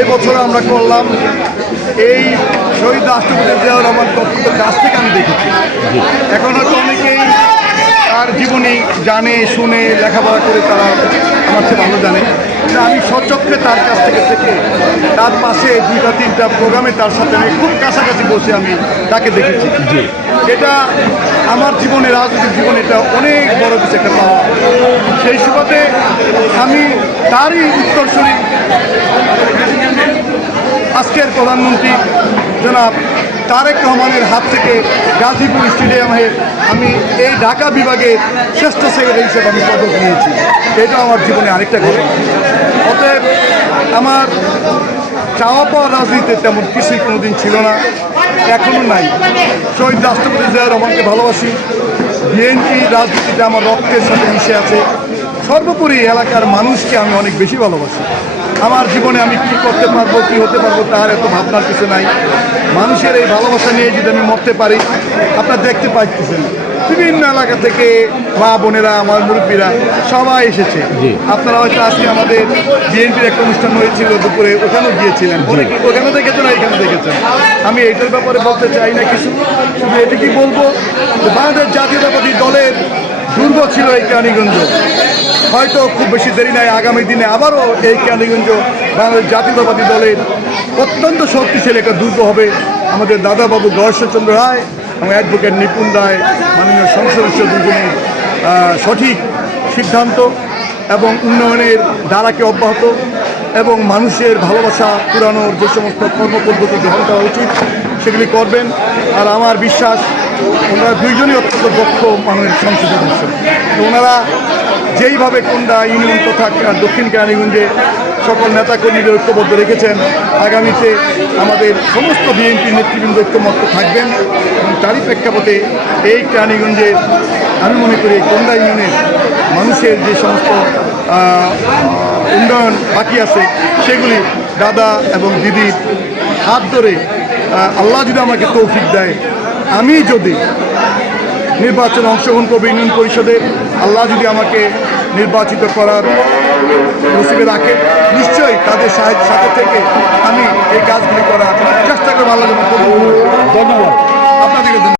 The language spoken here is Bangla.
এই বছর আমরা করলাম। এই শহীদ রাষ্ট্রপতি জিয়াউর রহমান কাছ থেকে আমি দেখেছি। এখন হয়তো অনেকেই তার জীবনী জানে, শুনে, লেখাপড়া করে তারা আমার চেয়ে ভালো জানে। কিন্তু আমি সচক্ষে তার কাছ থেকে তার পাশে 2-3টা প্রোগ্রামে তার সাথে আমি খুব কাছাকাছি বসে আমি তাকে দেখেছি। এটা আমার জীবনে, রাজনৈতিক জীবনে এটা অনেক বড় কিছু একটা পাওয়া। সেই সুবাদে আমি তারই উত্তরসূরি আজকের প্রধানমন্ত্রী জনাব তারেক রহমানের হাত থেকে গাজীপুর স্টেডিয়ামে আমি এই ঢাকা বিভাগে শ্রেষ্ঠ সেক্রেটারি হিসেবে আমি পদক নিয়েছি। এটা আমার জীবনে আরেকটা ঘটনা। অতএব আমার চাওয়া পাওয়া রাজনীতিতে তেমন কিছুই কোনোদিন ছিল না, এখনও নাই। শহীদ রাষ্ট্রপতি জিয়াউর রহমানকে ভালোবাসি। বিএনপি রাজনীতিতে আমার রক্তের সাথে মিশে আছে। সর্বোপরি এলাকার মানুষকে আমি অনেক বেশি ভালোবাসি। আমার জীবনে আমি কী করতে পারবো, কী হতে পারবো তার এত ভাবনার কিছু নাই। মানুষের এই ভালোবাসা নিয়ে যদি আমি মরতে পারি, আপনারা দেখতে পাচ্ছেন বিভিন্ন এলাকা থেকে মা বোনেরা, আমার মুরব্বীরা সবাই এসেছে। আপনারা হয়তো আজকে আমাদের বিএনপির একটা অনুষ্ঠান হয়েছিল দুপুরে, ওখানেও গিয়েছিলেন, ওখানে দেখেছেন, এখানে দেখেছেন। আমি এইটার ব্যাপারে বলতে চাই না কিছু, শুধু এটুকুই বলবো যে বাংলাদেশ জাতীয়তাবাদী দলের দুর্গ ছিল এই কেরানীগঞ্জ। হয়তো খুব বেশি দেরি নাই, আগামী দিনে আবারও এই কেরানীগঞ্জ বাংলাদেশ জাতীয়তাবাদী দলের অত্যন্ত শক্তিশালী একটা দুর্গ হবে। আমাদের দাদাবাবু গয়েশ্বরচন্দ্র রায় এবং অ্যাডভোকেট নিপুণ রায়, মাননীয় সংসদ সদস্য দুজনের সঠিক সিদ্ধান্ত এবং উন্নয়নের ধারাকে অব্যাহত এবং মানুষের ভালোবাসা পুরানোর যে সমস্ত কর্মপদ্ধতি গ্রহণ করা উচিত সেগুলি করবেন। আর আমার বিশ্বাস ওনারা দুইজনই অত্যন্ত দক্ষ মাননীয় সংসদ সদস্য। ওনারা যেইভাবে কোন্ডা ইউনিয়ন তথা দক্ষিণ কেরানীগঞ্জে সকল নেতাকর্মীদের ঐক্যবদ্ধ রেখেছেন, আগামীতে আমাদের সমস্ত বিএনপি নেতৃবৃন্দ ঐক্যমত্য থাকবেন এবং তারই প্রেক্ষাপটে এই কেরানীগঞ্জে আমি মনে করি কোন্ডা ইউনিয়নের মানুষের যে সমস্ত উন্নয়ন বাকি আছে সেগুলি দাদা এবং দিদির হাত ধরে আল্লাহ যদি আমাকে তৌফিক দেয়, আমি যদি নির্বাচনে অংশগ্রহণ করবো ইউনিয়ন পরিষদে, আল্লাহ যদি আমাকে নির্বাচিত করার নসিবে রাখে, নিশ্চয়ই তাদের সাথে থেকে আমি এই কাজগুলি করার চেষ্টা করবো। আল্লাহ ধন্যবাদ আপনাদেরকে।